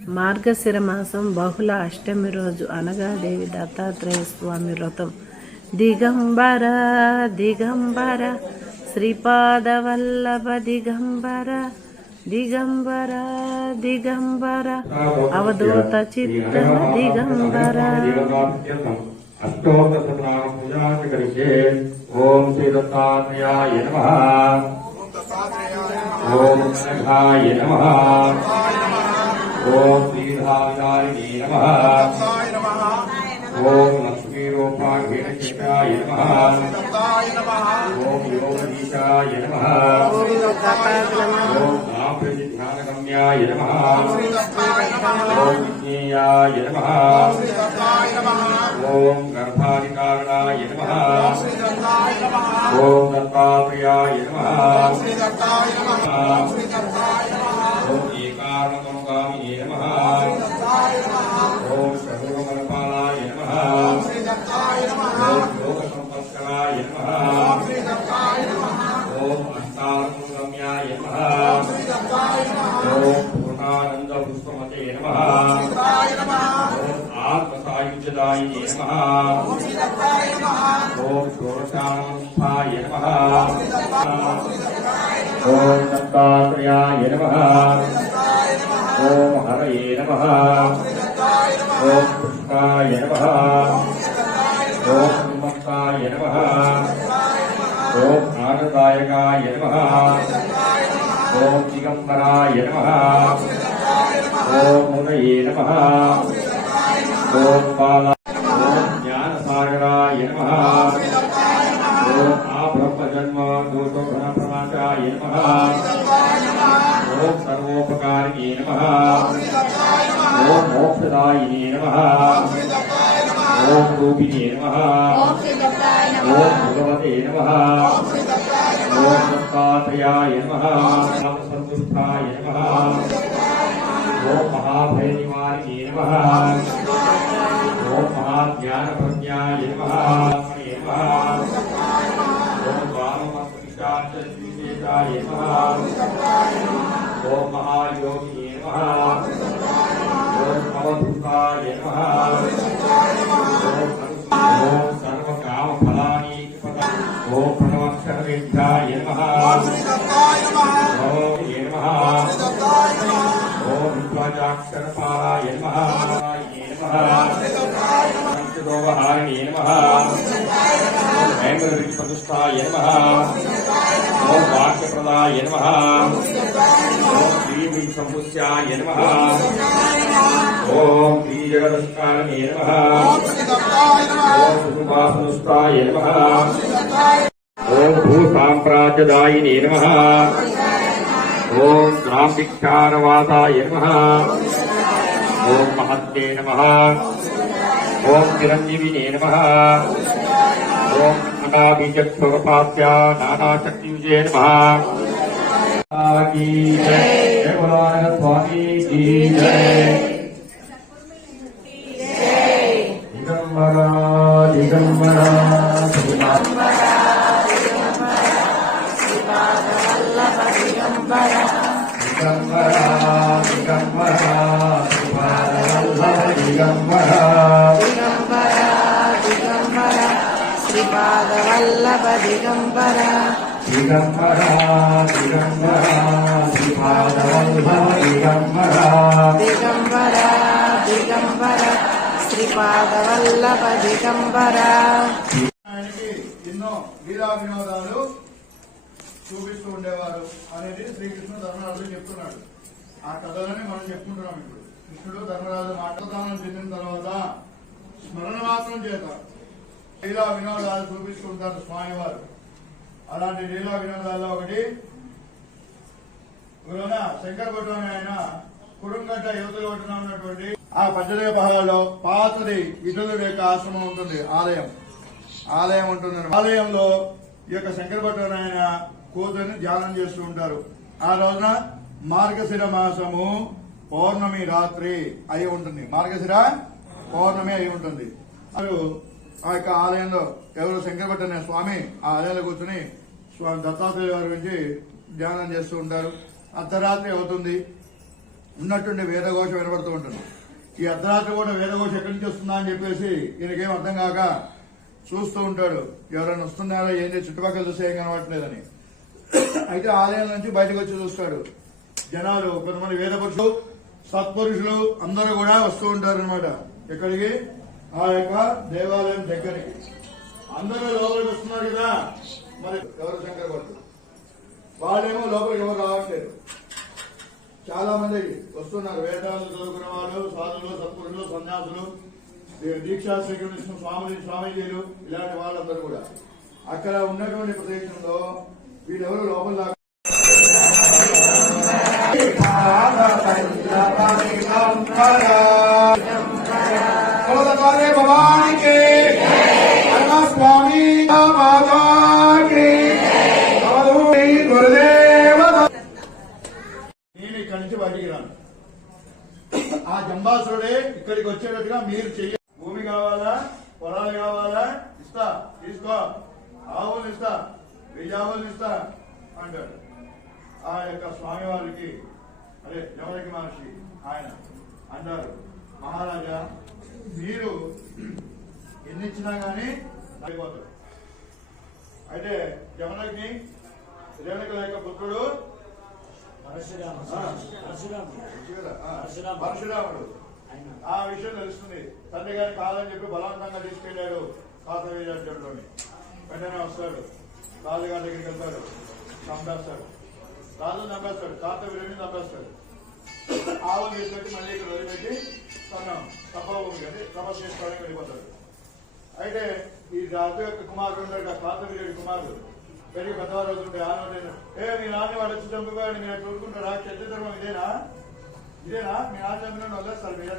మార్గశిర మాసం బహుళ అష్టమి రోజు అనగా దేవి దత్తాత్రేయ స్వామి వ్రతం. దిగంబర దిగంబర శ్రీపాదవల్లభ దిగంబర దిగంబర దిగంబర అవధూత చిత్త దిగంబర. ఓం శ్రీ దత్తాత్రేయాయ ఓం ఓం శ్రీధావిదారిణే నమః. ఓం లక్ష్మీరూపాఘేనచిత్రాయ నమః. ఓం యోగదీశాయ నమః. ఓం నాభ్యధ్యానగమ్యాయ నమః. ఓం విజ్ఞేయాయ నమః. ఓం గర్భాధికారణాయ నమః. ఓం దత్తాత్రేయాయ నమః. ఓం ఏకారణతమగామినే నమః ఓం సర్వమలపాలాయ నమః ఓం యోగ సంపత్కరాయ నమః ఓం అష్టారగమ్యాయ నమః ఓం పూర్ణానంద పుష్పమతే నమః ఓం ఆత్మసాయుజ్యదాయినే నమః ఓం షోడశానంస్థాయ నమః ఓం దత్తాత్రేయాయ నమః ఓం హరయే నమః ఓం కృష్ణాయ నమః ఓం హనుమత్తాయ నమః ఓం ఆనందాయకాయ నమః ఓం దిగంబరాయ నమః ఓం మునయే నమః ఓం బాల ఓం జ్ఞానసాగరాయ నమః ఓం ఆ బ్రహ్మజన్మ దోషోఘన ప్రమాచాయ నమః ఓం సర్వోపకారిణే నమః ఓం మోక్షదాయినే నమః ఓం రూపిణే నమః ఓం భగవతే నమః ఓం దత్తాత్రేయాయ నమః ఓం సంతుష్టాయ నమః ఓం మహాభయనివారిణే నమః ఓం వామపక్షాయ నమః ఓం మహాయోగినే నమః ఓం అవధూతాయ నమః ఓం ఓం సర్వకామఫలాని ఓం ప్రణవక్షరవేద్యాయ నమః ఓం ఏ నమః ఓం ధ్వజాక్షరపాలాయ నమః ఏ నమః పంచదోవహారిణే నమః. ఓం హేమృతి ప్రతిష్టాయ నమః. ఓం వాక్యప్రదాయ నమః. ఓం శ్రీమి సంపుష్యాయ నమః. ఓం శ్రీజగదస్కారమే నమః. ఓం సుభాసనుష్టాయ నమః. ఓం భూసామ్రాజ్యదాయినే నమః. ఓం గ్రాంభిక్షారవాసాయ నమః. ఓం మహత్తే నమః. ఓం अखंडाबीजक्षोपाद्या नानाशक्तियुजे नमः की जय जय स्वामी की जय दिगंबरा दिगंबरा दिगंबरा दिगंबरा दिगंबरा दिगंबरा ఎన్నో లీలా వినోదాలు చూపిస్తూ ఉండేవారు అనేది శ్రీకృష్ణ ధర్మరాజు చెప్తున్నాడు. ఆ కథలోనే మనం చెప్పుకుంటున్నాం ఇప్పుడు. కృష్ణుడు ధర్మరాజు మాటదానం చెందిన తర్వాత స్మరణ మాత్రం చేత లీలా వినోదాలు చూపిస్తుంటారు స్వామివారు. అలాంటి లీలా వినోదాల్లో ఒకటి గురువున శంకర్ ఆయన కుడుంగట్ట యువతలు ఒడ్డున ఉన్నటువంటి ఆ పంచదేవపహాలలో పాతది విఠలుడి యొక్క ఆశ్రమం ఉంటుంది ఆలయం. ఆలయం ఉంటుంది. ఆలయంలో ఈ యొక్క శంకర ఆయన కూతురిని ధ్యానం చేస్తూ ఉంటారు. ఆ రోజున మార్గశిర మాసము పౌర్ణమి రాత్రి అయి ఉంటుంది. మార్గశిర పౌర్ణమి అయి ఉంటుంది. ఆ యొక్క ఆలయంలో ఎవరో శంకరపట్టనే స్వామి ఆ ఆలయంలో కూర్చుని స్వామి దత్తాత్రేయ గారి గురించి ధ్యానం చేస్తూ ఉంటారు. అర్ధరాత్రి అవుతుంది. ఉన్నట్టుండి వేదఘోష వినబడుతూ ఉంటుంది. ఈ అర్ధరాత్రి కూడా వేదఘోష ఎక్కడి నుంచి వస్తుందా అని చెప్పేసి ఈయనకేం అర్థం కాక చూస్తూ ఉంటాడు. ఎవరైనా వస్తున్నారా ఏంటి చుట్టుపక్కల చూస్తే ఏం కనబడట్లేదని. అయితే ఆలయం నుంచి బయటకు వచ్చి చూస్తాడు. జనాలు కొంతమంది వేద పురుషులు సత్పురుషులు అందరూ కూడా వస్తూ ఉంటారు అనమాట ఎక్కడికి? ఆ యొక్క దేవాలయం దగ్గరికి. అందరూ లోపలికి వస్తున్నారు కదా? మరి ఎవరు శంకర భక్తులు వాళ్ళేమో లోపలికి ఎవరు రావట్లేదు. చాలా మంది వస్తున్నారు. వేదాలు చదువుకున్న వాళ్ళు సాధులు సత్పురులు సన్యాసులు దీక్షా స్వీకరించిన స్వామి స్వామీజీలు ఇలాంటి వాళ్ళందరూ కూడా. అక్కడ ఉన్నటువంటి ప్రదేశంలో వీళ్ళెవరు లోపల దాకా? ఆ ఇక్కడికి వచ్చేటట్టుగా మీరు చెయ్య భూమి కావాలా? పొలాలు కావాలా? ఇస్తా తీసుకో. ఆవులు ఇస్తా వెయ్యి ఆవులు ఇస్తా అంటాడు. ఆ యొక్క స్వామివారికి అదే ఎవరికి మహర్షి? ఆయన అంటారు. మహారాజా మీరు ఎన్నిచ్చినా కానీ గానీ అయితే జమనకి రేణుక యొక్క పుత్రుడు పరశురాముడు. ఆ విషయం తెలుస్తుంది. తండ్రి గారి కాదని చెప్పి బలవంతంగా తీసుకెళ్ళాడు పాత వీరాజంలోని వెంటనే వస్తాడు రాజుగారి దగ్గరికి వెళ్తాడు చంపేస్తాడు రాజు చంపేస్తాడు తాత వీరుని చంపేస్తాడు ఆవులు తీసుకొచ్చి మళ్ళీ ఇక్కడ వదిలిపెట్టి తను తప్పభూమి కదా తపస్సు చేసుకోవడానికి వెళ్ళిపోతాడు అయితే ఈ రాజు యొక్క కుమారుడు ఉన్నాడు పాత వీరుడి కుమారుడు. పెరిగి పెద్దవారు అవుతుంటే ఆనవాడు ఏ మీ నాన్న వాడు వచ్చి చంపుకోండి మీరు చూడుకుంటారా క్షత్రియ ధర్మం ఇదేనా? ఇదేనా? మీ నాన్న చంపిన వాళ్ళు వదిలేస్తారు మీరు